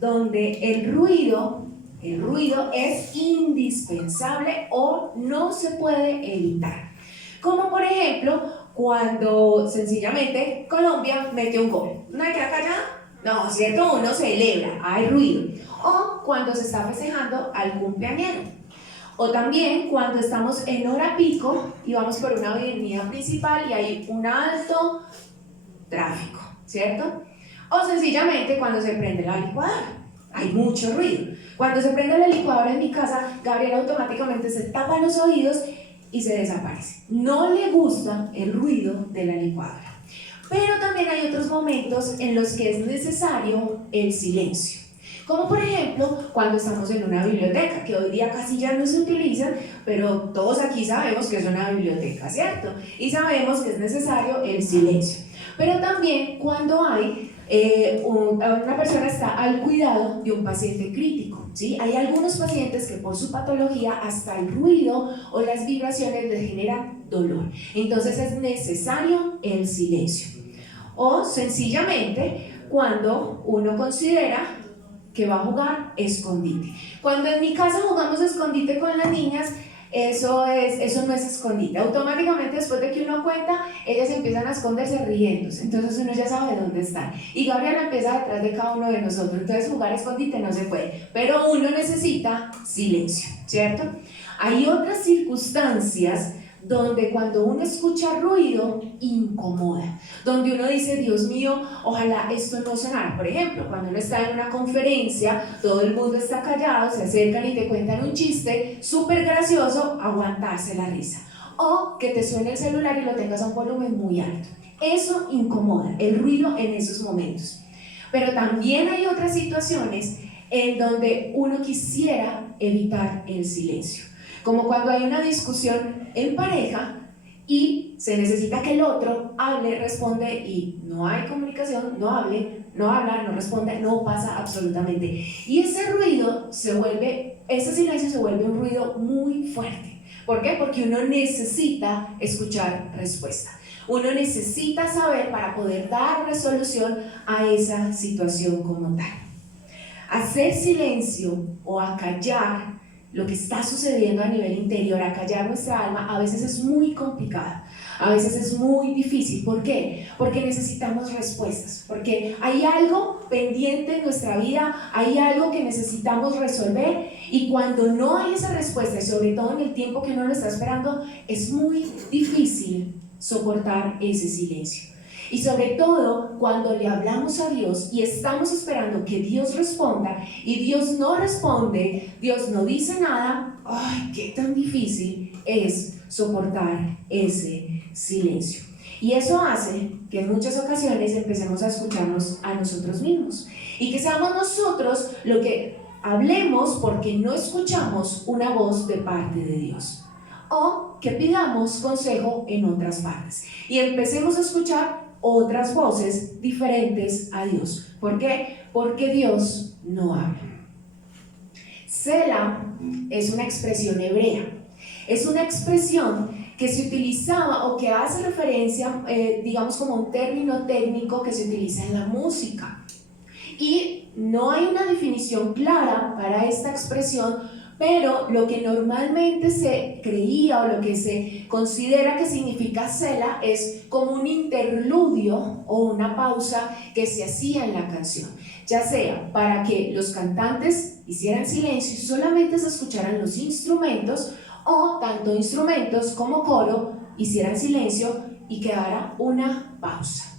donde el ruido es indispensable o no se puede evitar. Como por ejemplo, cuando sencillamente Colombia mete un gol. ¿Nadie queda callado? No, ¿cierto? Uno celebra, hay ruido. O cuando se está festejando al cumpleañero. O también cuando estamos en hora pico y vamos por una avenida principal y hay un alto tráfico, ¿cierto? O sencillamente cuando se prende la licuadora, hay mucho ruido. Cuando se prende la licuadora en mi casa, Gabriel automáticamente se tapa los oídos y se desaparece. No le gusta el ruido de la licuadora. Pero también hay otros momentos en los que es necesario el silencio. Como por ejemplo, cuando estamos en una biblioteca, que hoy día casi ya no se utiliza, pero todos aquí sabemos que es una biblioteca, ¿cierto? Y sabemos que es necesario el silencio. Pero también cuando hay una persona está al cuidado de un paciente crítico, ¿sí? Hay algunos pacientes que por su patología hasta el ruido o las vibraciones les generan dolor. Entonces es necesario el silencio. O sencillamente cuando uno considera que va a jugar escondite. Cuando en mi casa jugamos escondite con las niñas, eso no es escondite. Automáticamente después de que uno cuenta, ellas empiezan a esconderse riéndose. Entonces uno ya sabe dónde están. Y Gabriela empieza detrás de cada uno de nosotros. Entonces jugar escondite no se puede. Pero uno necesita silencio, ¿cierto? Hay otras circunstancias donde cuando uno escucha ruido, incomoda, donde uno dice, Dios mío, ojalá esto no sonara. Por ejemplo, cuando uno está en una conferencia, todo el mundo está callado, se acercan y te cuentan un chiste súper gracioso, aguantarse la risa. O que te suene el celular y lo tengas a un volumen muy alto. Eso incomoda, el ruido en esos momentos. Pero también hay otras situaciones en donde uno quisiera evitar el silencio. Como cuando hay una discusión en pareja y se necesita que el otro hable, responde y no hay comunicación, no habla, no responde, no pasa absolutamente. Y ese ruido ese silencio se vuelve un ruido muy fuerte. ¿Por qué? Porque uno necesita escuchar respuesta. Uno necesita saber para poder dar resolución a esa situación como tal. Hacer silencio o acallar lo que está sucediendo a nivel interior, acallar nuestra alma, a veces es muy complicado, a veces es muy difícil. ¿Por qué? Porque necesitamos respuestas, porque hay algo pendiente en nuestra vida, hay algo que necesitamos resolver, y cuando no hay esa respuesta, y sobre todo en el tiempo que uno lo está esperando, es muy difícil soportar ese silencio. Y sobre todo cuando le hablamos a Dios y estamos esperando que Dios responda y Dios no responde, Dios no dice nada, ¡ay, qué tan difícil es soportar ese silencio! Y eso hace que en muchas ocasiones empecemos a escucharnos a nosotros mismos y que seamos nosotros lo que hablemos porque no escuchamos una voz de parte de Dios, o que pidamos consejo en otras partes y empecemos a escuchar otras voces diferentes a Dios. ¿Por qué? Porque Dios no habla. Selah es una expresión hebrea. Es una expresión que se utilizaba o que hace referencia, digamos como un término técnico que se utiliza en la música. Y no hay una definición clara para esta expresión, pero lo que normalmente se creía o lo que se considera que significa Selah es como un interludio o una pausa que se hacía en la canción, ya sea para que los cantantes hicieran silencio y solamente se escucharan los instrumentos, o tanto instrumentos como coro hicieran silencio y quedara una pausa.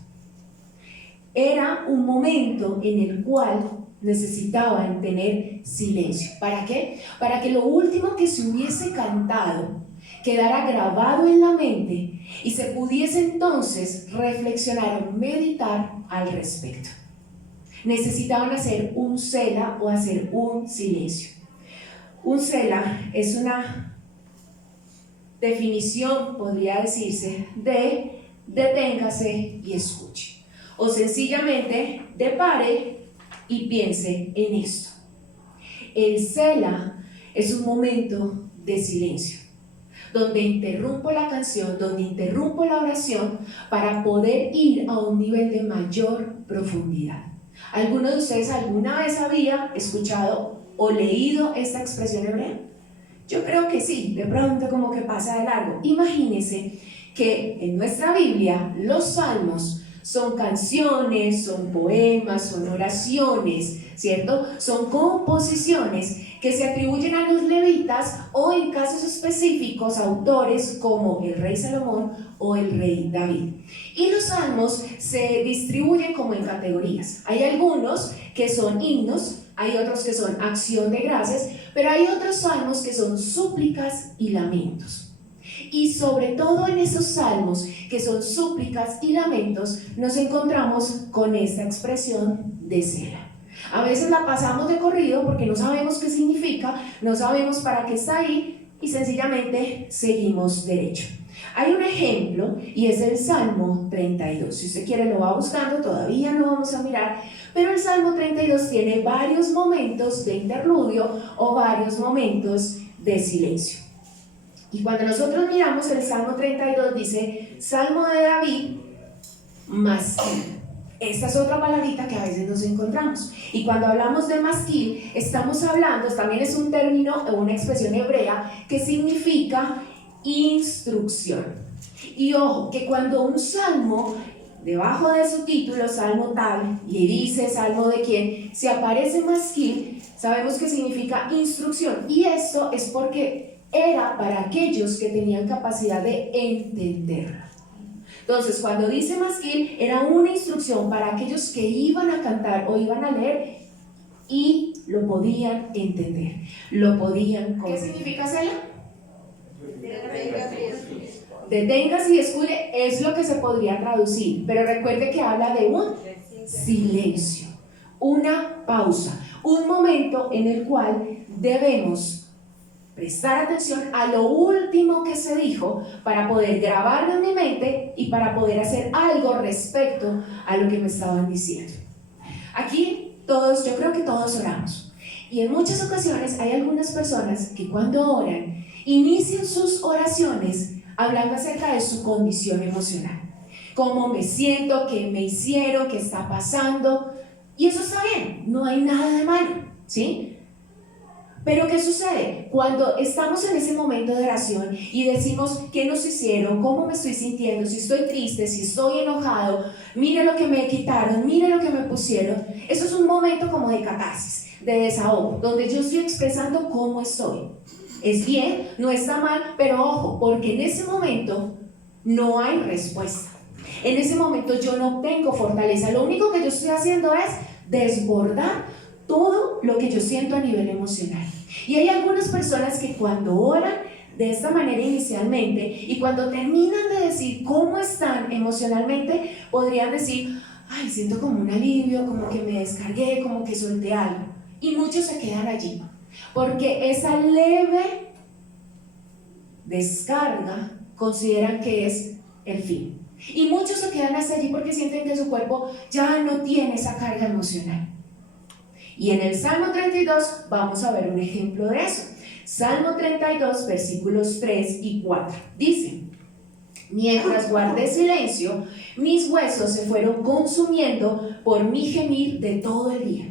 Era un momento en el cual necesitaban tener silencio. ¿Para qué? Para que lo último que se hubiese cantado quedara grabado en la mente y se pudiese entonces reflexionar o meditar al respecto. Necesitaban hacer un Selah o hacer un silencio. Un Selah es una definición, podría decirse, de deténgase y escuche. O sencillamente de pare y piense en esto. El Selah es un momento de silencio, donde interrumpo la canción, donde interrumpo la oración para poder ir a un nivel de mayor profundidad. ¿Alguno de ustedes alguna vez había escuchado o leído esta expresión hebrea? Yo creo que sí, de pronto como que pasa de largo. Imagínense que en nuestra Biblia los salmos son canciones, son poemas, son oraciones, ¿cierto? Son composiciones que se atribuyen a los levitas o en casos específicos autores como el rey Salomón o el rey David. Y los salmos se distribuyen como en categorías. Hay algunos que son himnos, hay otros que son acción de gracias, pero hay otros salmos que son súplicas y lamentos. Y sobre todo en esos salmos que son súplicas y lamentos nos encontramos con esta expresión de Selah. A veces la pasamos de corrido porque no sabemos qué significa, no sabemos para qué está ahí y sencillamente seguimos derecho. Hay un ejemplo y es el Salmo 32. Si usted quiere lo va buscando, todavía no vamos a mirar, pero el Salmo 32 tiene varios momentos de interludio o varios momentos de silencio. Y cuando nosotros miramos el Salmo 32 dice, Salmo de David, masquil. Esta es otra palabrita que a veces nos encontramos. Y cuando hablamos de masquil, estamos hablando, también es un término o una expresión hebrea que significa instrucción. Y ojo, que cuando un salmo, debajo de su título, salmo tal, y dice salmo de quién, si aparece masquil, sabemos que significa instrucción. Y esto es porque era para aquellos que tenían capacidad de entenderla. Entonces, cuando dice masquil, era una instrucción para aquellos que iban a cantar o iban a leer y lo podían entender, lo podían comprender. ¿Qué significa Selah? Deténgase y escuche, es lo que se podría traducir, pero recuerde que habla de un silencio, una pausa, un momento en el cual debemos prestar atención a lo último que se dijo para poder grabarlo en mi mente y para poder hacer algo respecto a lo que me estaban diciendo. Aquí todos, yo creo que todos oramos. Y en muchas ocasiones hay algunas personas que cuando oran, inician sus oraciones hablando acerca de su condición emocional. Cómo me siento, qué me hicieron, qué está pasando. Y eso está bien, no hay nada de malo, ¿sí? Pero ¿qué sucede? Cuando estamos en ese momento de oración y decimos qué nos hicieron, cómo me estoy sintiendo, si estoy triste, si estoy enojado, mire lo que me quitaron, mire lo que me pusieron, eso es un momento como de catarsis, de desahogo, donde yo estoy expresando cómo estoy. Es bien, no está mal, pero ojo, porque en ese momento no hay respuesta. En ese momento yo no tengo fortaleza, lo único que yo estoy haciendo es desbordar todo lo que yo siento a nivel emocional. Y hay algunas personas que cuando oran de esta manera inicialmente y cuando terminan de decir cómo están emocionalmente, podrían decir, ay, siento como un alivio, como que me descargué, como que solté algo. Y muchos se quedan allí, porque esa leve descarga consideran que es el fin. Y muchos se quedan hasta allí porque sienten que su cuerpo ya no tiene esa carga emocional. Y en el Salmo 32 vamos a ver un ejemplo de eso. Salmo 32, versículos 3 y 4. Dice, mientras guardé silencio, mis huesos se fueron consumiendo por mi gemir de todo el día.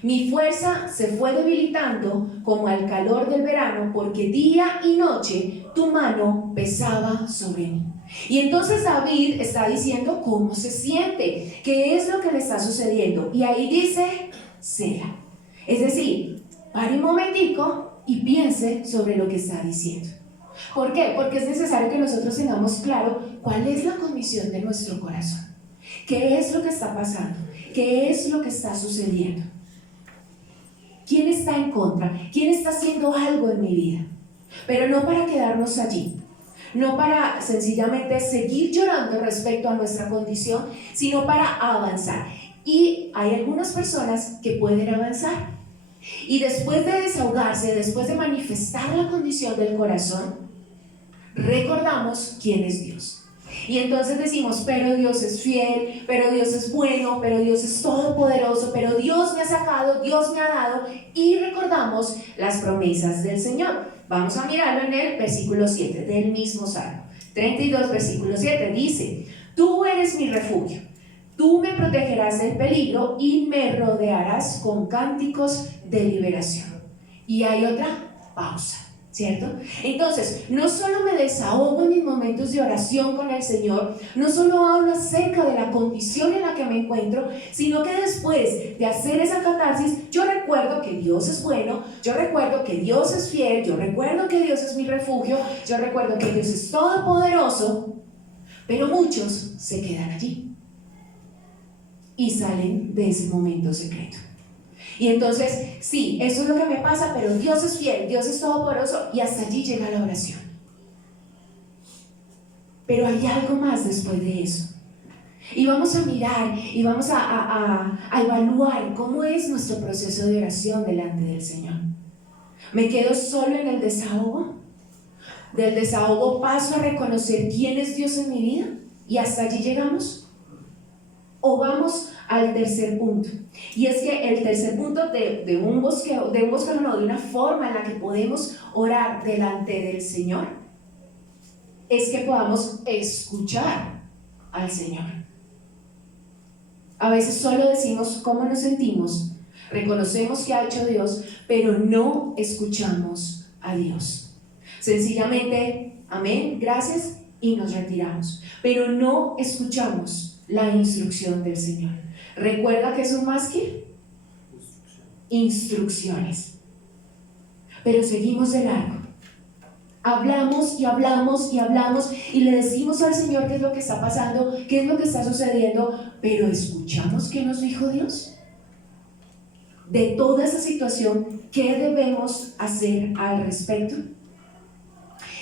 Mi fuerza se fue debilitando como al calor del verano, porque día y noche tu mano pesaba sobre mí. Y entonces David está diciendo cómo se siente, qué es lo que le está sucediendo. Y ahí dice, Selah. Es decir, pare un momentico y piense sobre lo que está diciendo. ¿Por qué? Porque es necesario que nosotros tengamos claro cuál es la condición de nuestro corazón. ¿Qué es lo que está pasando? ¿Qué es lo que está sucediendo? ¿Quién está en contra? ¿Quién está haciendo algo en mi vida? Pero no para quedarnos allí, no para sencillamente seguir llorando respecto a nuestra condición, sino para avanzar. Y hay algunas personas que pueden avanzar. Y después de desahogarse, después de manifestar la condición del corazón, recordamos quién es Dios. Y entonces decimos, pero Dios es fiel, pero Dios es bueno, pero Dios es todopoderoso, pero Dios me ha sacado, Dios me ha dado, y recordamos las promesas del Señor. Vamos a mirarlo en el versículo 7 del mismo Salmo 32, versículo 7, dice, tú eres mi refugio, Tú me protegerás del peligro y me rodearás con cánticos de liberación. Y hay otra pausa, ¿cierto? Entonces, no solo me desahogo en mis momentos de oración con el Señor, no solo hablo acerca de la condición en la que me encuentro, sino que después de hacer esa catarsis, yo recuerdo que Dios es bueno, yo recuerdo que Dios es fiel, yo recuerdo que Dios es mi refugio, yo recuerdo que Dios es todopoderoso, pero muchos se quedan allí y salen de ese momento secreto. Y entonces, sí, eso es lo que me pasa, pero Dios es fiel, Dios es todopoderoso, y hasta allí llega la oración. Pero hay algo más después de eso. Y vamos a mirar y vamos a evaluar cómo es nuestro proceso de oración delante del Señor. ¿Me quedo solo en el desahogo? Del desahogo paso a reconocer quién es Dios en mi vida y hasta allí llegamos. O vamos al tercer punto, y es que el tercer punto de un bosquejo, de una forma en la que podemos orar delante del Señor, es que podamos escuchar al Señor. A veces solo decimos cómo nos sentimos, reconocemos que ha hecho Dios, pero no escuchamos a Dios. Sencillamente, amén, gracias, y nos retiramos, pero no escuchamos la instrucción del Señor. ¿Recuerda que son más que instrucciones? Pero seguimos de largo. Hablamos y hablamos y hablamos y le decimos al Señor qué es lo que está pasando, qué es lo que está sucediendo, pero ¿escuchamos qué nos dijo Dios? De toda esa situación, ¿qué debemos hacer al respecto?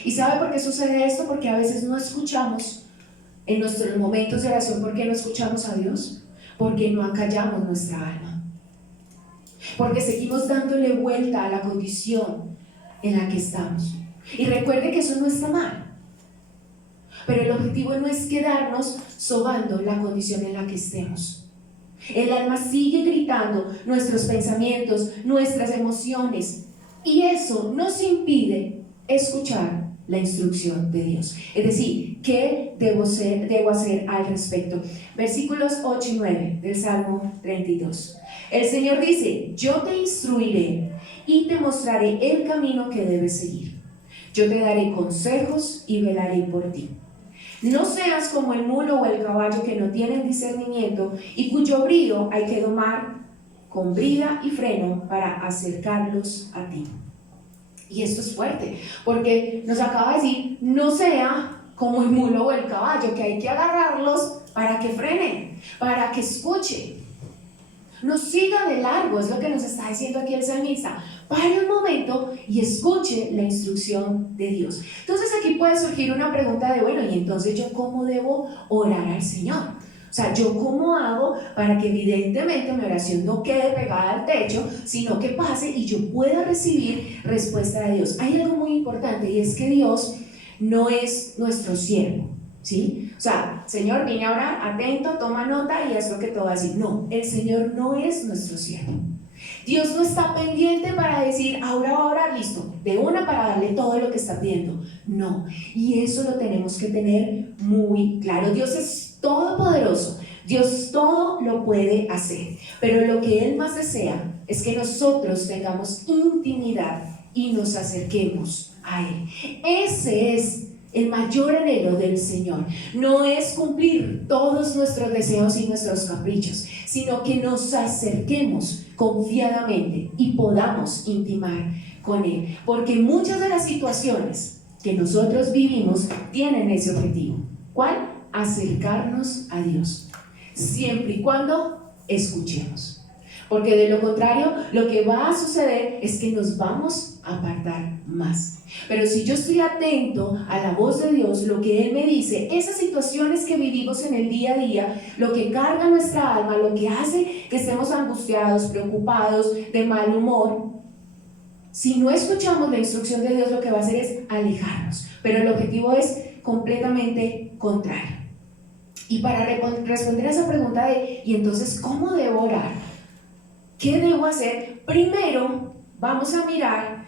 ¿Y sabe por qué sucede esto? Porque a veces no escuchamos en nuestros momentos de oración. ¿Por qué no escuchamos a Dios? Porque no acallamos nuestra alma, porque seguimos dándole vuelta a la condición en la que estamos. Y recuerde que eso no está mal, pero el objetivo no es quedarnos sobando la condición en la que estemos. El alma sigue gritando nuestros pensamientos, nuestras emociones, y eso nos impide escuchar la instrucción de Dios. Es decir, ¿qué debo hacer al respecto? Versículos 8 y 9 del Salmo 32. El Señor dice: yo te instruiré y te mostraré el camino que debes seguir. Yo te daré consejos y velaré por ti. No seas como el mulo o el caballo que no tienen discernimiento y cuyo brío hay que domar con brida y freno para acercarlos a ti. Y esto es fuerte, porque nos acaba de decir: no sea como el mulo o el caballo, que hay que agarrarlos para que frenen, para que escuchen. No siga de largo, es lo que nos está diciendo aquí el salmista. Pare un momento y escuche la instrucción de Dios. Entonces aquí puede surgir una pregunta de, bueno, ¿y entonces yo cómo debo orar al Señor? O sea, ¿yo cómo hago para que evidentemente mi oración no quede pegada al techo, sino que pase y yo pueda recibir respuesta de Dios? Hay algo muy importante, y es que Dios no es nuestro siervo, ¿sí? O sea, Señor, vine a orar, atento, toma nota y haz lo que te voy a decir. No, el Señor no es nuestro siervo. Dios no está pendiente para decir: ahora va a orar, listo, de una para darle todo lo que está pidiendo. No, y eso lo tenemos que tener muy claro. Dios es todopoderoso, Dios todo lo puede hacer, pero lo que Él más desea es que nosotros tengamos intimidad y nos acerquemos a Él. Ese es el mayor anhelo del Señor. No es cumplir todos nuestros deseos y nuestros caprichos, sino que nos acerquemos confiadamente y podamos intimar con Él, porque muchas de las situaciones que nosotros vivimos tienen ese objetivo. ¿Cuál? Acercarnos a Dios, siempre y cuando escuchemos, porque de lo contrario lo que va a suceder es que nos vamos a apartar más. Pero si yo estoy atento a la voz de Dios, lo que Él me dice, esas situaciones que vivimos en el día a día, lo que carga nuestra alma, lo que hace que estemos angustiados, preocupados, de mal humor, si no escuchamos la instrucción de Dios, lo que va a hacer es alejarnos, pero el objetivo es completamente contrario. Y para responder a esa pregunta de ¿y entonces cómo debo orar? ¿Qué debo hacer? Primero vamos a mirar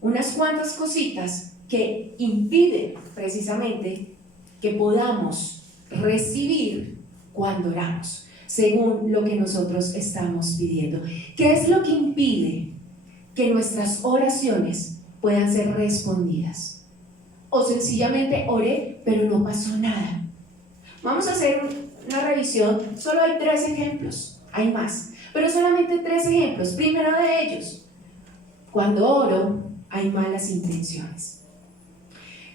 unas cuantas cositas que impiden precisamente que podamos recibir cuando oramos. según lo que nosotros estamos pidiendo. ¿Qué es lo que impide que nuestras oraciones puedan ser respondidas? O sencillamente oré, pero no pasó nada. Vamos a hacer una revisión. Solo hay 3 ejemplos, hay más, pero solamente 3 ejemplos. Primero de ellos, cuando oro, hay malas intenciones.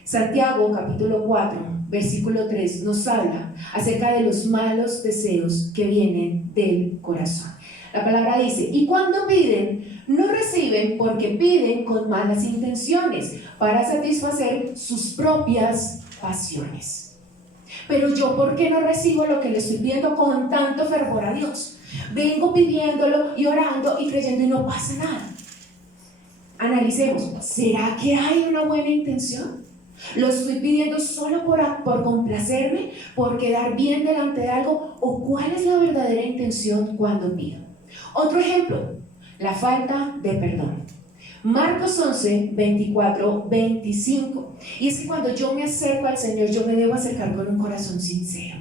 Santiago capítulo 4, versículo 3 nos habla acerca de los malos deseos que vienen del corazón. La palabra dice: y cuando piden, no reciben porque piden con malas intenciones para satisfacer sus propias pasiones. Pero yo, ¿por qué no recibo lo que le estoy pidiendo con tanto fervor a Dios? Vengo pidiéndolo y orando y creyendo y no pasa nada. Analicemos, ¿será que hay una buena intención? ¿Lo estoy pidiendo solo por complacerme, por quedar bien delante de algo? ¿O cuál es la verdadera intención cuando pido? Otro ejemplo, la falta de perdón. Marcos 11, 24, 25. Y es que cuando yo me acerco al Señor, yo me debo acercar con un corazón sincero.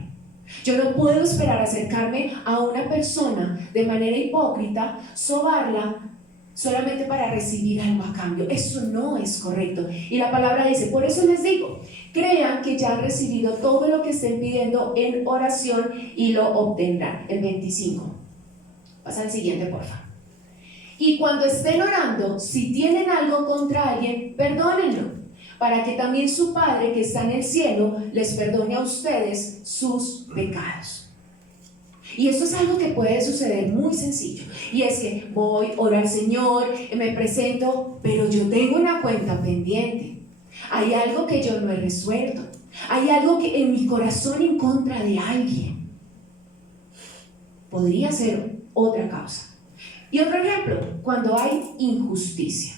Yo no puedo esperar acercarme a una persona de manera hipócrita, sobarla, solamente para recibir algo a cambio. Eso no es correcto. Y la palabra dice: por eso les digo, crean que ya han recibido todo lo que estén pidiendo en oración y lo obtendrán. El 25. Pasa al siguiente, por favor. Y cuando estén orando, si tienen algo contra alguien, perdónenlo, para que también su Padre que está en el cielo les perdone a ustedes sus pecados. Y esto es algo que puede suceder muy sencillo. Y es que voy, oro al Señor, me presento, pero yo tengo una cuenta pendiente. Hay algo que yo no he resuelto. Hay algo que en mi corazón en contra de alguien. Podría ser otra causa. Y otro ejemplo, cuando hay injusticia.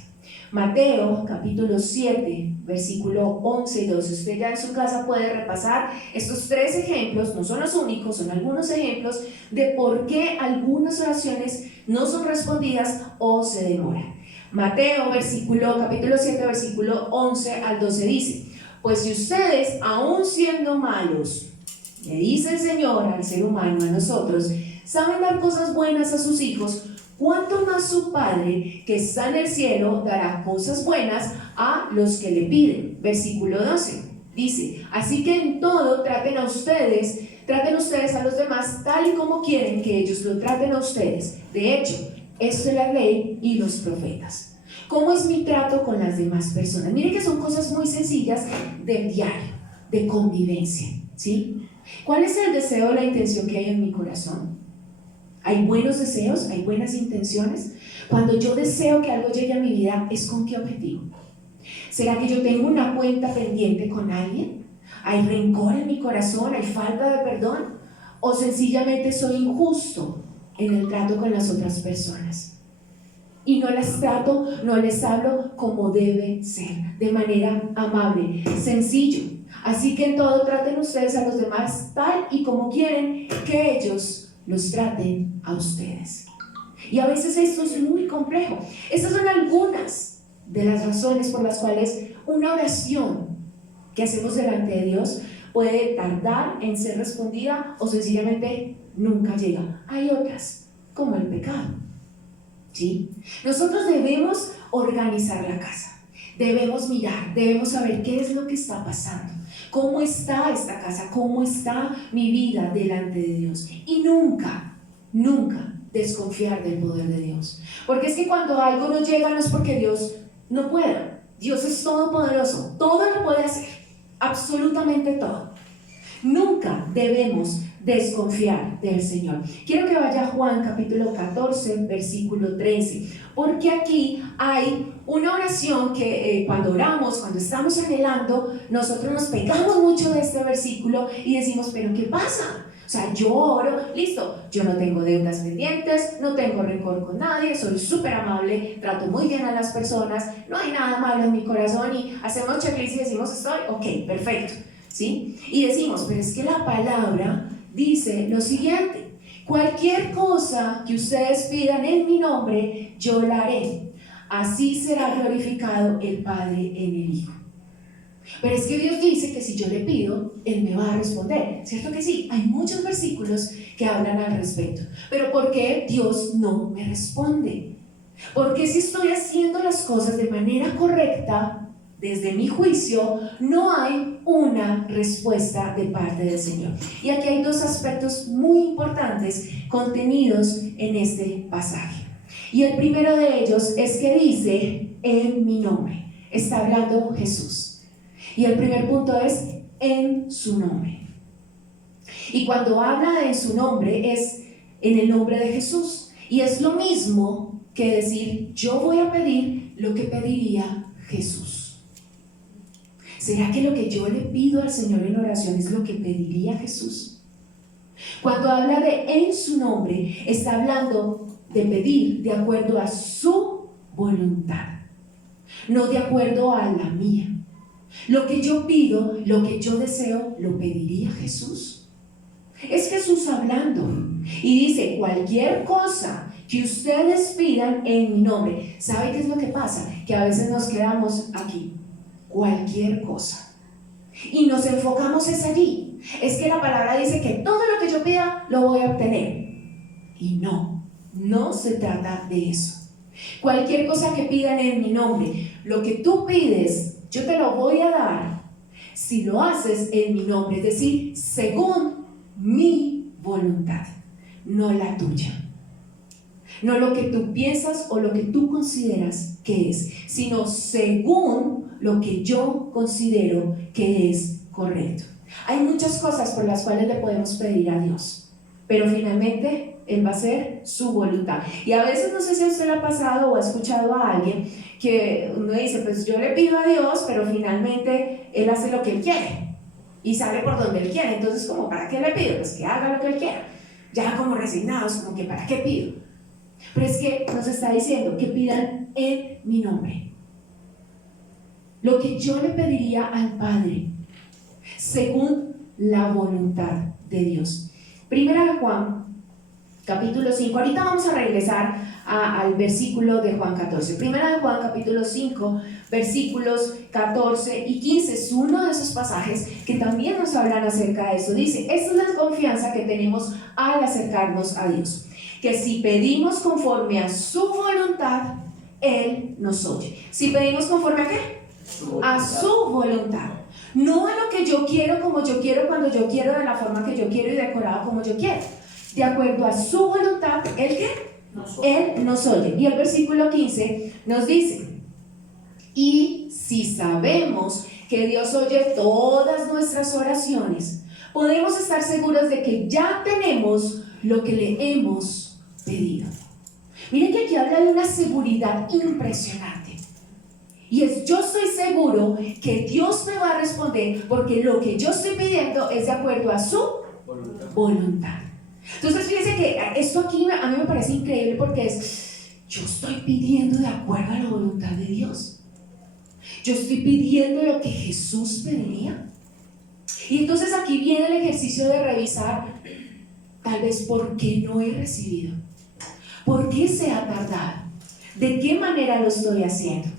Mateo capítulo 7, versículo 11 y 12. Usted ya en su casa puede repasar estos 3 ejemplos, no son los únicos, son algunos ejemplos de por qué algunas oraciones no son respondidas o se demoran. Mateo capítulo 7, versículo 11 al 12 dice: pues si ustedes, aun siendo malos, le dice el Señor al ser humano, a nosotros, saben dar cosas buenas a sus hijos, ¿cuánto más su Padre que está en el cielo dará cosas buenas a los que le piden? Versículo 12 dice: así que en todo traten ustedes a los demás tal y como quieren que ellos lo traten a ustedes. De hecho, esto es la ley y los profetas. ¿Cómo es mi trato con las demás personas? Miren que son cosas muy sencillas del diario, de convivencia, ¿sí? ¿Cuál es el deseo o la intención que hay en mi corazón? ¿Hay buenos deseos? ¿Hay buenas intenciones? Cuando yo deseo que algo llegue a mi vida, ¿es con qué objetivo? ¿Será que yo tengo una cuenta pendiente con alguien? ¿Hay rencor en mi corazón? ¿Hay falta de perdón? ¿O sencillamente soy injusto en el trato con las otras personas? Y no las trato, no les hablo como debe ser, de manera amable, sencillo. Así que en todo traten ustedes a los demás tal y como quieren que ellos los traten a ustedes. Y a veces esto es muy complejo. Estas son algunas de las razones por las cuales una oración que hacemos delante de Dios puede tardar en ser respondida o sencillamente nunca llega. Hay otras, como el pecado, ¿sí? Nosotros debemos organizar la casa, debemos mirar, debemos saber qué es lo que está pasando. ¿Cómo está esta casa? ¿Cómo está mi vida delante de Dios? Y nunca desconfiar del poder de Dios. Porque es que cuando algo no llega no es porque Dios no pueda. Dios es todopoderoso, todo lo puede hacer, absolutamente todo. Nunca debemos desconfiar del Señor. Quiero que vaya a Juan capítulo 14, versículo 13, porque aquí hay una oración que cuando oramos, cuando estamos anhelando, nosotros nos pegamos mucho de este versículo y decimos: ¿pero qué pasa? O sea, yo oro, listo, yo no tengo deudas pendientes, no tengo rencor con nadie, soy súper amable, trato muy bien a las personas, no hay nada malo en mi corazón, y hacemos checklist y decimos: estoy, ok, perfecto, ¿sí? Y decimos: pero es que la palabra dice lo siguiente: cualquier cosa que ustedes pidan en mi nombre, yo la haré. Así será glorificado el Padre en el Hijo. Pero es que Dios dice que si yo le pido, Él me va a responder. ¿Cierto que sí? Hay muchos versículos que hablan al respecto. Pero ¿por qué Dios no me responde? Porque si estoy haciendo las cosas de manera correcta, desde mi juicio, no hay una respuesta de parte del Señor. Y aquí hay dos aspectos muy importantes contenidos en este pasaje. Y el primero de ellos es que dice, en mi nombre. Está hablando Jesús. Y el primer punto es, en su nombre. Y cuando habla de en su nombre, es en el nombre de Jesús. Y es lo mismo que decir, yo voy a pedir lo que pediría Jesús. ¿Será que lo que yo le pido al Señor en oración es lo que pediría Jesús? Cuando habla de en su nombre, está hablando de pedir de acuerdo a su voluntad, no de acuerdo a la mía. Lo que yo pido, lo que yo deseo, ¿lo pediría Jesús? Es Jesús hablando y dice, cualquier cosa que ustedes pidan en mi nombre. ¿Sabe qué es lo que pasa? Que a veces nos quedamos aquí, cualquier cosa, y nos enfocamos es allí. Es que la palabra dice que todo lo que yo pida lo voy a obtener, y no se trata de eso. Cualquier cosa que pidan en mi nombre, lo que tú pides, yo te lo voy a dar si lo haces en mi nombre, es decir, según mi voluntad, no la tuya, no lo que tú piensas o lo que tú consideras que es, sino según lo que yo considero que es correcto. Hay muchas cosas por las cuales le podemos pedir a Dios, pero finalmente Él va a hacer su voluntad. Y a veces, no sé si a usted le ha pasado o ha escuchado a alguien que uno dice, pues yo le pido a Dios, pero finalmente Él hace lo que Él quiere y sale por donde Él quiere. Entonces, como, ¿para qué le pido? Pues que haga lo que Él quiera. Ya como resignados, como que ¿para qué pido? Pero es que nos está diciendo que pidan en mi nombre lo que yo le pediría al Padre según la voluntad de Dios. Primera de Juan, capítulo 5. Ahorita vamos a regresar al versículo de Juan 14. Primera de Juan, capítulo 5, versículos 14 y 15. Es uno de esos pasajes que también nos hablan acerca de eso. Dice, esta es la confianza que tenemos al acercarnos a Dios, que si pedimos conforme a su voluntad, Él nos oye. Si pedimos conforme a qué? A su voluntad. No a lo que yo quiero, como yo quiero, cuando yo quiero, de la forma que yo quiero y decorado como yo quiero. De acuerdo a su voluntad, ¿Él qué? Él nos oye. Y el versículo 15 nos dice, y si sabemos que Dios oye todas nuestras oraciones, podemos estar seguros de que ya tenemos lo que le hemos pedido. Miren que aquí habla de una seguridad impresionante. Y es, yo estoy seguro que Dios me va a responder porque lo que yo estoy pidiendo es de acuerdo a su voluntad. Entonces fíjense que esto aquí a mí me parece increíble porque es, yo estoy pidiendo de acuerdo a la voluntad de Dios. Yo estoy pidiendo lo que Jesús pediría. Y entonces aquí viene el ejercicio de revisar, tal vez, ¿por qué no he recibido? ¿Por qué se ha tardado? ¿De qué manera lo estoy haciendo?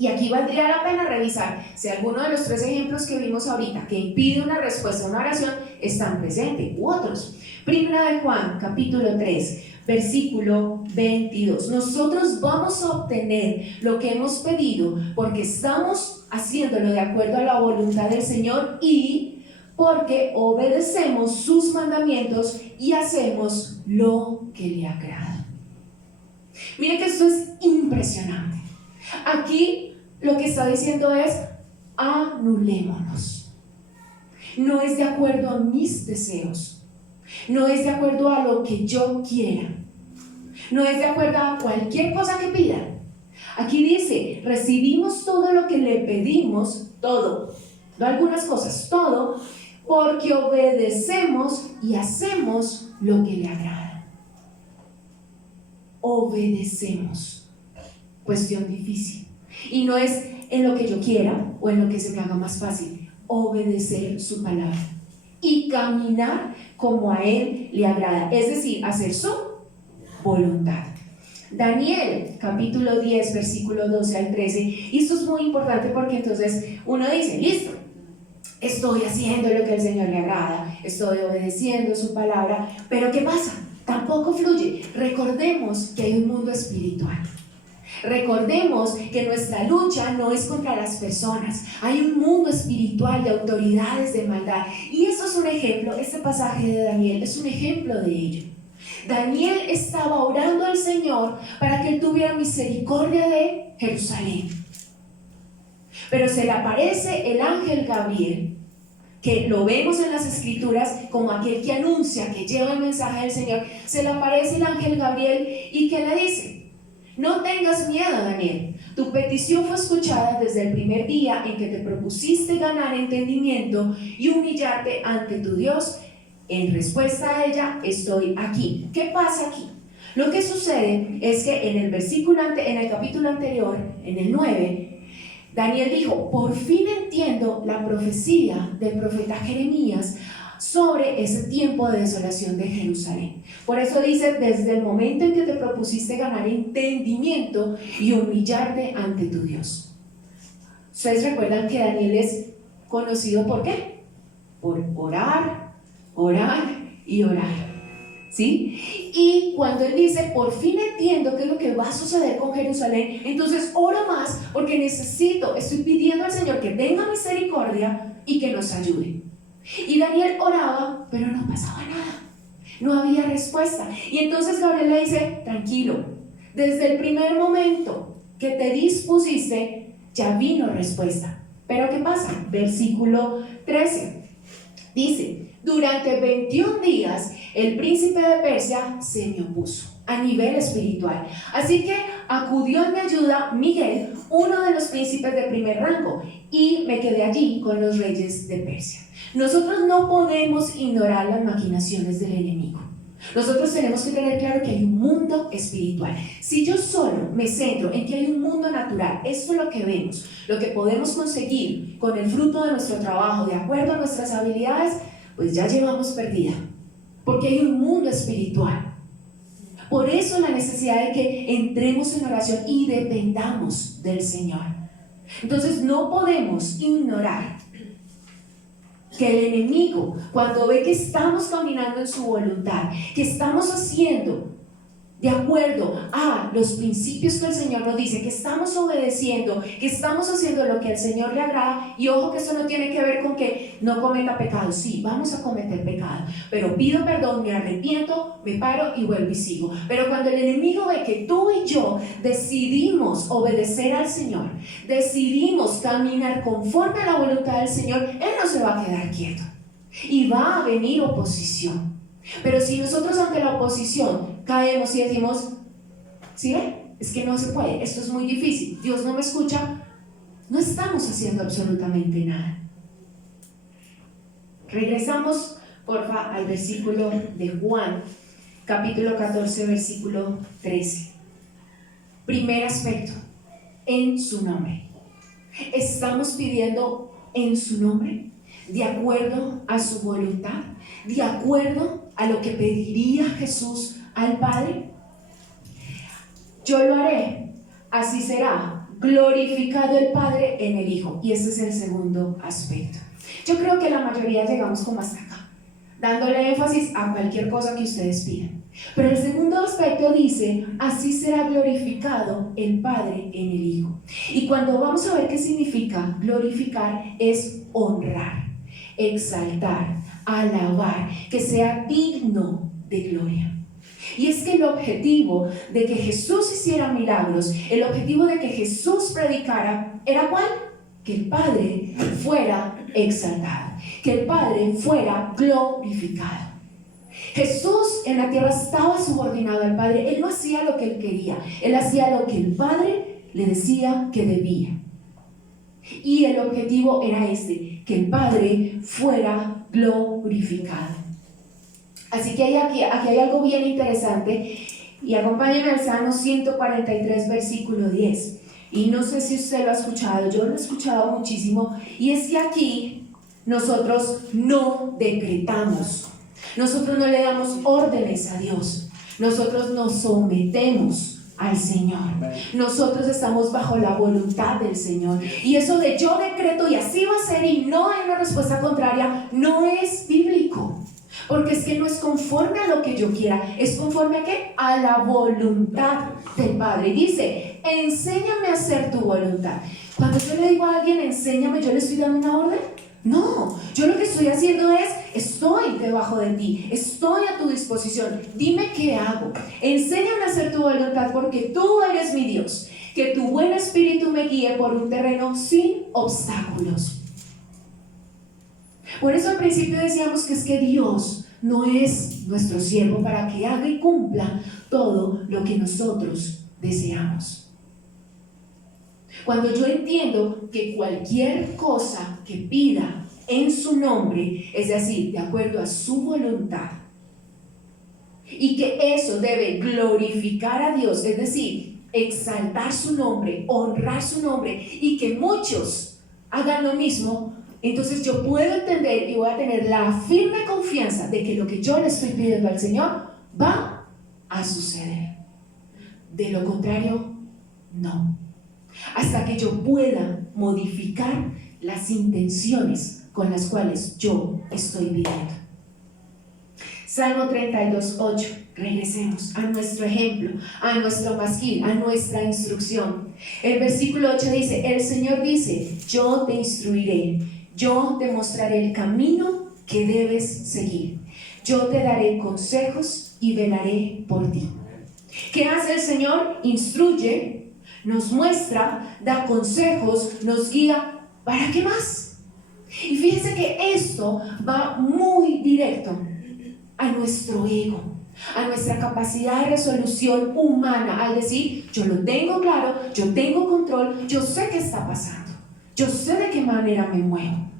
Y aquí valdría la pena revisar si alguno de los tres ejemplos que vimos ahorita, que impide una respuesta a una oración, están presentes, u otros. Primera de Juan, capítulo 3, versículo 22. Nosotros vamos a obtener lo que hemos pedido porque estamos haciéndolo de acuerdo a la voluntad del Señor y porque obedecemos sus mandamientos y hacemos lo que le agrada. Miren que esto es impresionante. Aquí lo que está diciendo es, anulémonos. No es de acuerdo a mis deseos, no es de acuerdo a lo que yo quiera, no es de acuerdo a cualquier cosa que pidan. Aquí dice, recibimos todo lo que le pedimos, todo, no algunas cosas, todo, porque obedecemos y hacemos lo que le agrada. Obedecemos. Cuestión difícil. Y no es en lo que yo quiera o en lo que se me haga más fácil. Obedecer su palabra y caminar como a Él le agrada, es decir, hacer su voluntad. Daniel, capítulo 10, versículo 12 al 13. Y esto es muy importante porque entonces uno dice, listo, estoy haciendo lo que al Señor le agrada, estoy obedeciendo su palabra, pero ¿qué pasa? Tampoco fluye. Recordemos que hay un mundo espiritual. Recordemos que nuestra lucha no es contra las personas. Hay un mundo espiritual de autoridades de maldad. Y eso es un ejemplo, este pasaje de Daniel es un ejemplo de ello. Daniel estaba orando al Señor para que Él tuviera misericordia de Jerusalén. Pero se le aparece el ángel Gabriel, que lo vemos en las escrituras como aquel que anuncia, que lleva el mensaje del Señor. Se le aparece el ángel Gabriel y que le dice: no tengas miedo, Daniel. Tu petición fue escuchada desde el primer día en que te propusiste ganar entendimiento y humillarte ante tu Dios. En respuesta a ella, estoy aquí. ¿Qué pasa aquí? Lo que sucede es que en el capítulo anterior, en el 9, Daniel dijo: por fin entiendo la profecía del profeta Jeremías sobre ese tiempo de desolación de Jerusalén. Por eso dice: desde el momento en que te propusiste ganar entendimiento y humillarte ante tu Dios. Ustedes recuerdan que Daniel es conocido ¿por qué? Por orar, orar y orar, ¿sí? Y cuando él dice: por fin entiendo qué es lo que va a suceder con Jerusalén, entonces oro más porque estoy pidiendo al Señor que tenga misericordia y que nos ayude. Y Daniel oraba, pero no pasaba nada, no había respuesta. Y entonces Gabriel le dice: tranquilo, desde el primer momento que te dispusiste ya vino respuesta. Pero ¿qué pasa? Versículo 13 dice: durante 21 días el príncipe de Persia se me opuso a nivel espiritual. Así que acudió en mi ayuda Miguel, uno de los príncipes de primer rango, y me quedé allí con los reyes de Persia. Nosotros no podemos ignorar las maquinaciones del enemigo. Nosotros tenemos que tener claro que hay un mundo espiritual. Si yo solo me centro en que hay un mundo natural, esto es lo que vemos, lo que podemos conseguir con el fruto de nuestro trabajo, de acuerdo a nuestras habilidades, pues ya llevamos perdida, porque hay un mundo espiritual. Por eso la necesidad de que entremos en oración y dependamos del Señor. Entonces no podemos ignorar que el enemigo, cuando ve que estamos caminando en su voluntad, que estamos haciendo de acuerdo a los principios que el Señor nos dice, que estamos obedeciendo, que estamos haciendo lo que al Señor le agrada, y ojo que eso no tiene que ver con que no cometa pecado. Sí, vamos a cometer pecado, pero pido perdón, me arrepiento, me paro y vuelvo y sigo. Pero cuando el enemigo ve que tú y yo decidimos obedecer al Señor, decidimos caminar conforme a la voluntad del Señor, Él no se va a quedar quieto y va a venir oposición. Pero si nosotros ante la oposición caemos y decimos: ¿sí ven? Es que no se puede, esto es muy difícil, Dios no me escucha, no estamos haciendo absolutamente nada. Regresamos, porfa, al versículo de Juan, capítulo 14, versículo 13. Primer aspecto: en su nombre. ¿Estamos pidiendo en su nombre? ¿De acuerdo a su voluntad? ¿De acuerdo a lo que pediría Jesús al Padre? Yo lo haré, así será glorificado el Padre en el Hijo. Y este es el segundo aspecto. Yo creo que la mayoría llegamos como hasta acá, dándole énfasis a cualquier cosa que ustedes pidan. Pero el segundo aspecto dice: así será glorificado el Padre en el Hijo. Y cuando vamos a ver qué significa glorificar, es honrar, exaltar, alabar, que sea digno de gloria. Y es que el objetivo de que Jesús hiciera milagros, el objetivo de que Jesús predicara, ¿era cuál? Que el Padre fuera exaltado, que el Padre fuera glorificado. Jesús en la tierra estaba subordinado al Padre. Él no hacía lo que él quería, él hacía lo que el Padre le decía que debía. Y el objetivo era que el Padre fuera glorificado. Así que aquí hay algo bien interesante, y acompáñenme al Salmo 143, versículo 10. Y no sé si usted lo ha escuchado, yo lo he escuchado muchísimo, y es que aquí nosotros no decretamos, nosotros no le damos órdenes a Dios, nosotros nos sometemos al Señor. Nosotros estamos bajo la voluntad del Señor. Y eso de yo decreto y así va a ser y no hay una respuesta contraria, no es bíblico. Porque es que no es conforme a lo que yo quiera, es conforme a ¿qué? A la voluntad del Padre. Dice, enséñame a hacer tu voluntad. Cuando yo le digo a alguien, enséñame, ¿yo le estoy dando una orden? No, yo lo que estoy haciendo es, estoy debajo de ti, estoy a tu disposición, dime qué hago, enséñame a hacer tu voluntad porque tú eres mi Dios, que tu buen espíritu me guíe por un terreno sin obstáculos. Por eso al principio decíamos que es que Dios no es nuestro siervo para que haga y cumpla todo lo que nosotros deseamos. Cuando yo entiendo que cualquier cosa que pida en su nombre, es decir, de acuerdo a su voluntad, y que eso debe glorificar a Dios, es decir, exaltar su nombre, honrar su nombre, y que muchos hagan lo mismo, entonces yo puedo entender y voy a tener la firme confianza de que lo que yo le estoy pidiendo al Señor va a suceder. De lo contrario, no. Hasta que yo pueda modificar las intenciones con las cuales yo estoy pidiendo. Salmo 32:8. Regresemos a nuestro ejemplo, a nuestro masquil, a nuestra instrucción. El versículo 8 dice, el Señor dice, yo te instruiré, yo te mostraré el camino que debes seguir. Yo te daré consejos y velaré por ti. ¿Qué hace el Señor? Instruye, nos muestra, da consejos, nos guía. ¿Para qué más? Y fíjense que esto va muy directo a nuestro ego, a nuestra capacidad de resolución humana, al decir, yo lo tengo claro, yo tengo control, yo sé qué está pasando, yo sé de qué manera me muevo.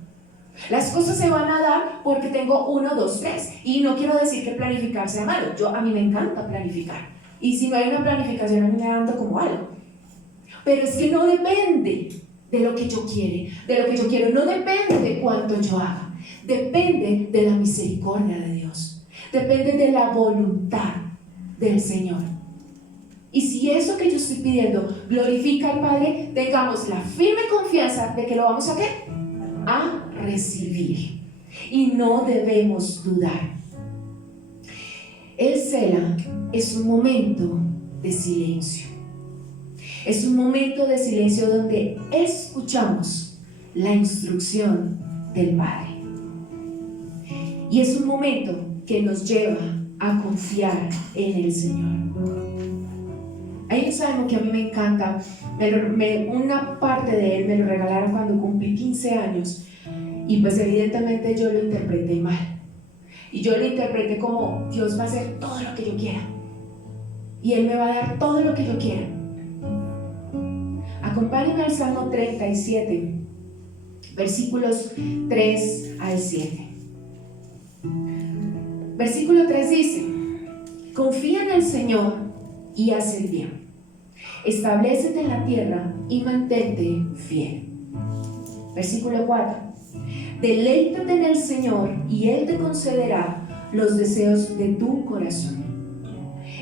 Las cosas se van a dar porque tengo 1, 2, 3. Y no quiero decir que planificar sea malo. A mí me encanta planificar. Y si no hay una planificación, a mí me anda como algo. Pero es que no depende de lo que yo quiero. No depende de cuánto yo haga. Depende de la misericordia de Dios. Depende de la voluntad del Señor. Y si eso que yo estoy pidiendo glorifica al Padre, tengamos la firme confianza de que lo vamos a ¿qué? A recibir. Y no debemos dudar. El Selah es un momento de silencio. Es un momento de silencio donde escuchamos la instrucción del Padre. Y es un momento que nos lleva a confiar en el Señor. Hay un salmo que a mí me encanta, una parte de él me lo regalaron cuando cumplí 15 años y pues evidentemente yo lo interpreté mal. Y yo lo interpreté como Dios va a hacer todo lo que yo quiera y Él me va a dar todo lo que yo quiera. Acompáñenme al Salmo 37, versículos 3 al 7. Versículo 3 dice, confía en el Señor y haz el bien. Establécete en la tierra y mantente fiel. Versículo 4. Deleítate en el Señor y Él te concederá los deseos de tu corazón.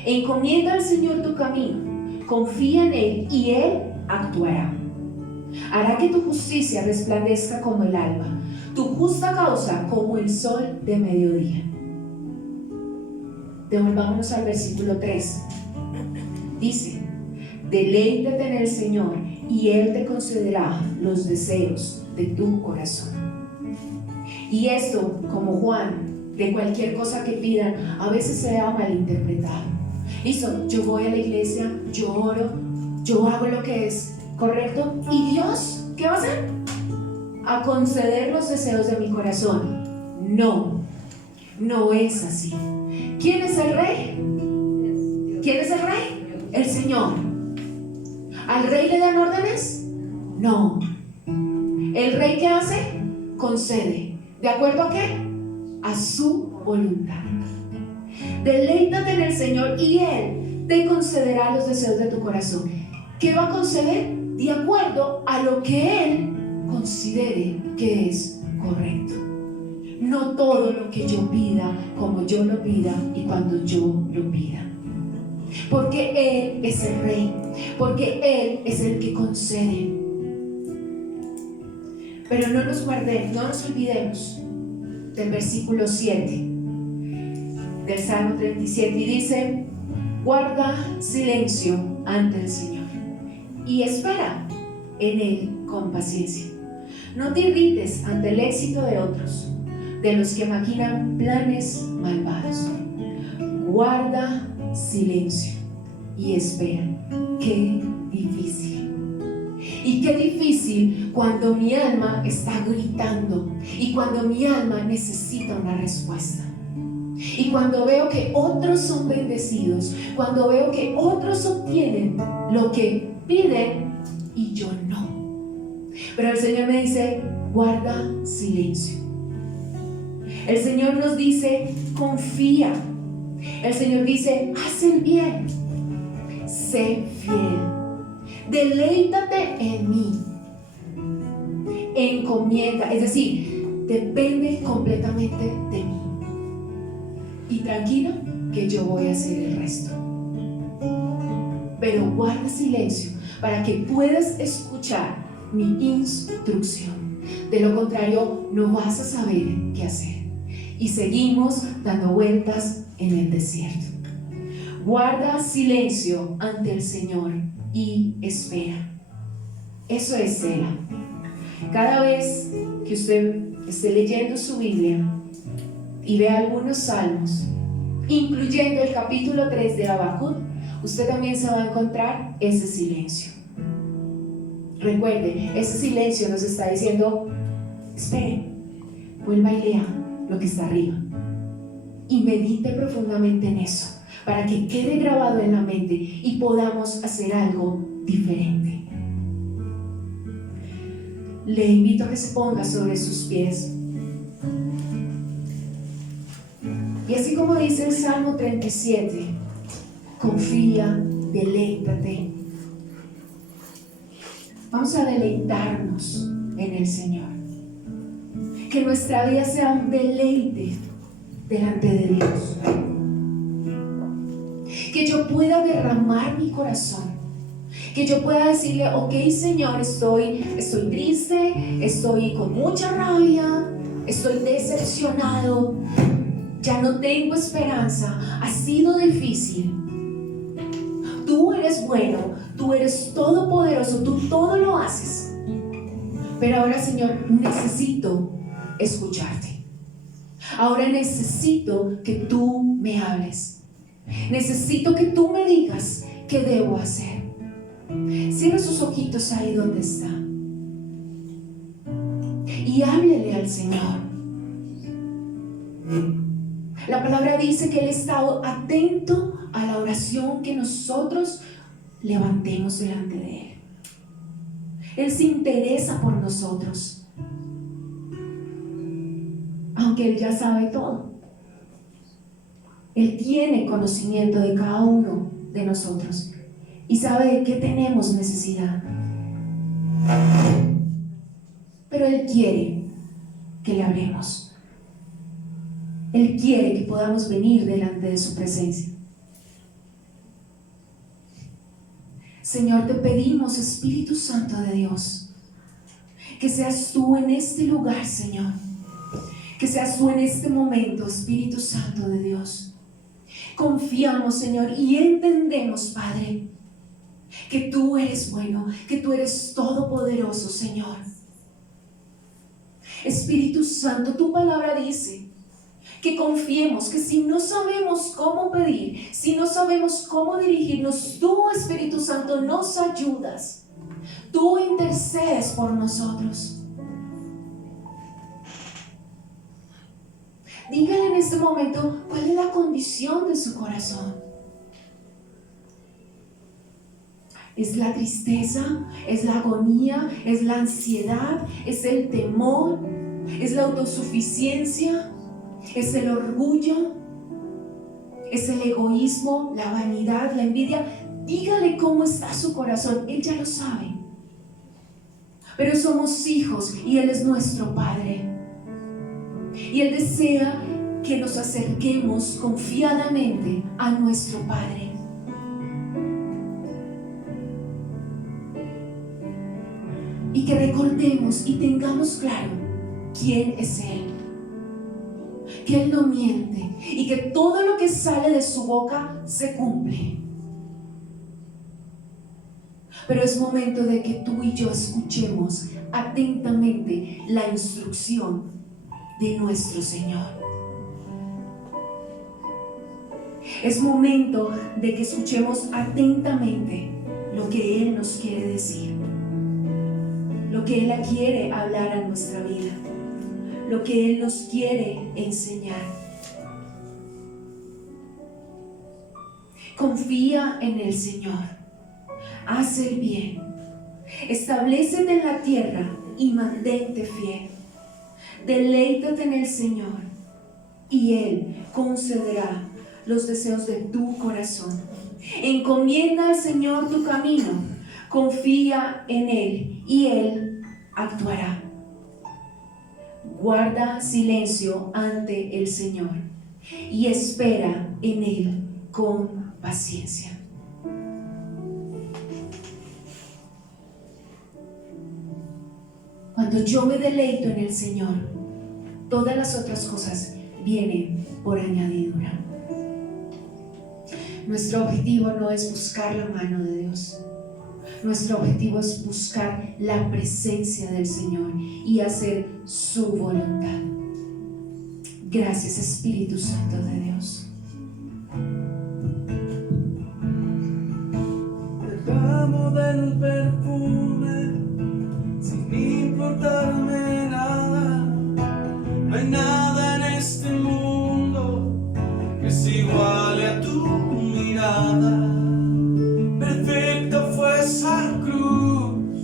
Encomienda al Señor tu camino, confía en Él y Él actuará. Hará que tu justicia resplandezca como el alba, tu justa causa como el sol de mediodía. Devolvámonos al versículo 3. Dice, deleítate en el Señor y Él te concederá los deseos de tu corazón. Y esto, como Juan, de cualquier cosa que pidan, a veces se ha malinterpretado. Listo, yo voy a la iglesia, yo oro, yo hago lo que es correcto, y Dios, ¿qué va a hacer? A conceder los deseos de mi corazón. No, no es así. ¿Quién es el rey? ¿Quién es el rey? El Señor. ¿Al rey le dan órdenes? No. ¿El rey qué hace? Concede. ¿De acuerdo a qué? A su voluntad. Deleítate en el Señor y Él te concederá los deseos de tu corazón. ¿Qué va a conceder? De acuerdo a lo que Él considere que es correcto. No todo lo que yo pida, como yo lo pida y cuando yo lo pida. porque Él es el Rey, porque Él es el que concede. Pero no nos guardemos, no nos olvidemos del versículo 7 del Salmo 37, y dice: guarda silencio ante el Señor y espera en Él con paciencia. No te irrites ante el éxito de otros, de los que maquinan planes malvados. Guarda silencio y espera. Qué difícil. Y qué difícil cuando mi alma está gritando y cuando mi alma necesita una respuesta. Y cuando veo que otros son bendecidos, cuando veo que otros obtienen lo que piden y yo no. Pero el Señor me dice: guarda silencio. El Señor nos dice: confía. El Señor dice: haz el bien, sé fiel, deleítate en mí, encomienda, es decir, depende completamente de mí. Y tranquilo que yo voy a hacer el resto. Pero guarda silencio para que puedas escuchar mi instrucción. De lo contrario, no vas a saber qué hacer. Y seguimos dando vueltas en el desierto. Guarda silencio ante el Señor y espera. Eso es Selah. Cada vez que usted esté leyendo su Biblia y vea algunos salmos, incluyendo el capítulo 3 de Habacuc, usted también se va a encontrar ese silencio. Recuerde, ese silencio nos está diciendo: espere, vuelva y lea lo que está arriba y medite profundamente en eso, para que quede grabado en la mente y podamos hacer algo diferente. Le invito a que se ponga sobre sus pies. Y así como dice el Salmo 37, confía, deleítate. Vamos a deleitarnos en el Señor. Que nuestra vida sea un deleite delante de Dios. Que yo pueda derramar mi corazón. Que yo pueda decirle: ok, Señor, estoy triste, estoy con mucha rabia, estoy decepcionado, ya no tengo esperanza, ha sido difícil. Tú eres bueno, tú eres todopoderoso, tú todo lo haces. Pero ahora, Señor, necesito escucharte. Ahora necesito que tú me hables. Necesito que tú me digas qué debo hacer. Cierra sus ojitos ahí donde está y háblele al Señor. La palabra dice que Él está atento a la oración que nosotros levantemos delante de Él. Él se interesa por nosotros, aunque Él ya sabe todo. Él tiene conocimiento de cada uno de nosotros y sabe de qué tenemos necesidad. Pero Él quiere que le hablemos. Él quiere que podamos venir delante de su presencia. Señor, te pedimos, Espíritu Santo de Dios, que seas tú en este lugar, Señor. Que seas tú en este momento, Espíritu Santo de Dios. Confiamos, Señor, y entendemos, Padre, que tú eres bueno, que tú eres todopoderoso, Señor. Espíritu Santo, tu palabra dice que confiemos, que si no sabemos cómo pedir, si no sabemos cómo dirigirnos, tú, Espíritu Santo, nos ayudas. Tú intercedes por nosotros. Dígale en este momento cuál es la condición de su corazón. ¿Es la tristeza? ¿Es la agonía? ¿Es la ansiedad? ¿Es el temor? ¿Es la autosuficiencia? ¿Es el orgullo? ¿Es el egoísmo? ¿La vanidad? ¿La envidia? Dígale cómo está su corazón. Él ya lo sabe. Pero somos hijos y Él es nuestro Padre. Y Él desea que nos acerquemos confiadamente a nuestro Padre. que recordemos y tengamos claro quién es Él, que Él no miente y que todo lo que sale de su boca se cumple. Pero es momento de que tú y yo escuchemos atentamente la instrucción de nuestro Señor. Es momento de que escuchemos atentamente lo que Él nos quiere decir, lo que Él quiere hablar a nuestra vida, lo que Él nos quiere enseñar. Confía en el Señor, haz el bien, establécete en la tierra y mantente fiel. Deleítate en el Señor y Él concederá los deseos de tu corazón. Encomienda al Señor tu camino, confía en Él y Él actuará. Guarda silencio ante el Señor y espera en Él con paciencia. Cuando yo me deleito en el Señor, todas las otras cosas vienen por añadidura. Nuestro objetivo no es buscar la mano de Dios. Nuestro objetivo es buscar la presencia del Señor y hacer su voluntad. Gracias, Espíritu Santo de Dios. Derramo del perfume sin importarme nada. No hay nada en este mundo que se iguale a tu mirada. Perfecta fue esa cruz,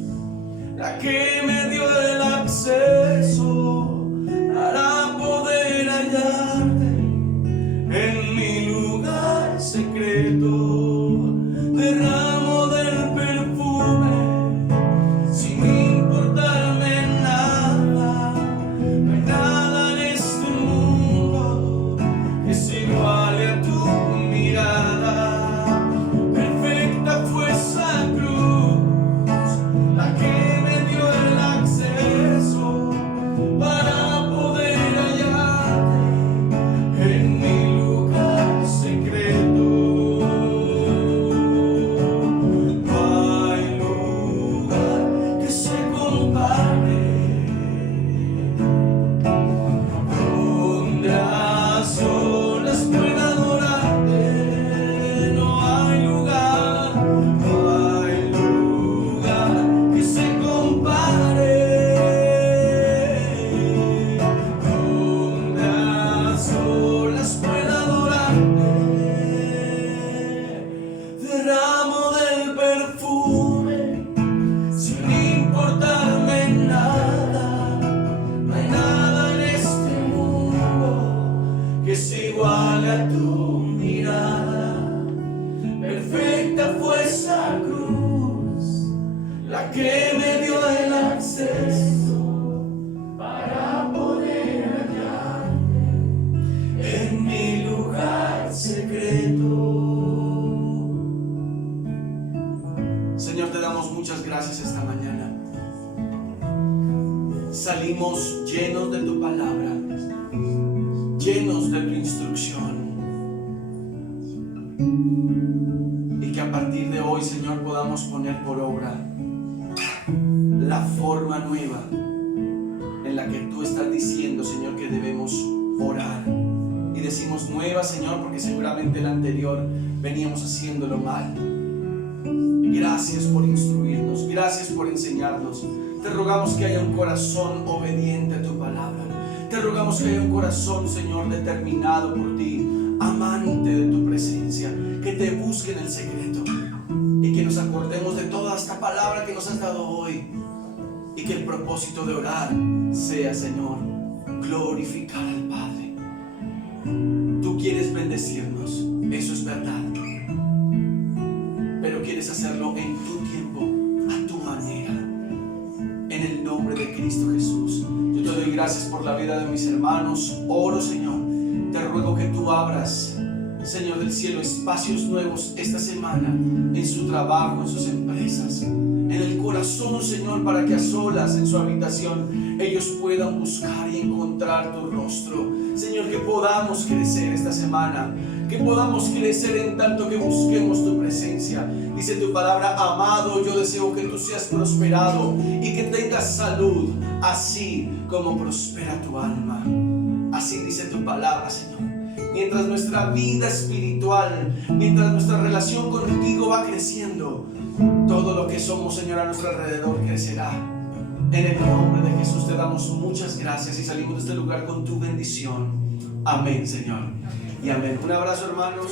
la que me dio el acceso para poder hallarte en mi lugar secreto. Derramo del perfume sin importarme nada. No hay nada en este mundo que se iguale a tu mirada. Perfecta fue esa cruz, la que me dio el acceso para poder hallarte en mi lugar secreto. No hay lugar que se compare, donde a solas pueda adorarte. No hay lugar que se compare, donde a solas pueda adorarte. Derramo del perfume sin importarme nada. No hay nada en este mundo que se iguale a tu mirada. Perfecta fue esa cruz, la que me dio el acceso para poder hallarte en mi lugar secreto. Señor, te damos muchas gracias esta mañana. Salimos llenos de tu palabra, llenos de tu instrucción. Y que a partir de hoy, Señor, podamos poner por obra la forma nueva en la que tú estás diciendo, Señor, que debemos orar. Y decimos nueva, Señor, porque seguramente la anterior veníamos haciéndolo mal. Gracias por instruirnos, gracias por enseñarnos. Te rogamos que haya un corazón obediente a tu palabra. Te rogamos que haya un corazón, Señor, determinado por ti, amante de tu presencia, que te busque en el secreto y que nos acordemos de toda esta palabra que nos has dado hoy, y que el propósito de orar sea, Señor, glorificar al Padre. Tú quieres bendecirnos, eso es verdad, pero quieres hacerlo en tu tiempo, a tu manera, en el nombre de Cristo Jesús. Yo te doy gracias por la vida de mis hermanos. Oro, Señor, te ruego que tú abras Señor del cielo, espacios nuevos esta semana en su trabajo, en sus empresas, en el corazón, Señor, para que a solas en su habitación ellos puedan buscar y encontrar tu rostro. Señor, que podamos crecer esta semana, que podamos crecer en tanto que busquemos tu presencia. Dice tu palabra: amado, yo deseo que tú seas prosperado y que tengas salud, así como prospera tu alma. Así dice tu palabra, Señor. Mientras nuestra vida espiritual, mientras nuestra relación contigo va creciendo, todo lo que somos, Señor, a nuestro alrededor crecerá. En el nombre de Jesús te damos muchas gracias y salimos de este lugar con tu bendición. Amén, Señor. Y amén. Un abrazo, hermanos.